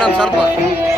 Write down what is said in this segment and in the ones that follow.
madam ಸ್ವಲ್ಪ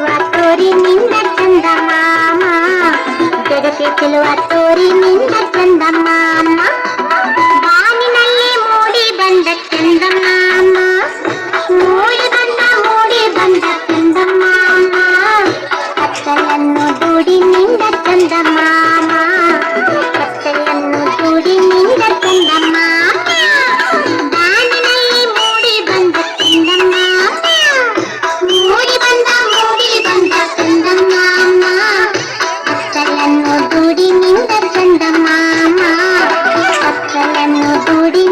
ಚೆಲುವ ತೋರಿ ನಿನ್ನ ಚಂದ ಮಾಮ ಜಗಕ್ಕೆ ಚೆಲುವ ತೋರಿ ನಿನ್ನ ಚಂದ ಮಾಮ കൂടി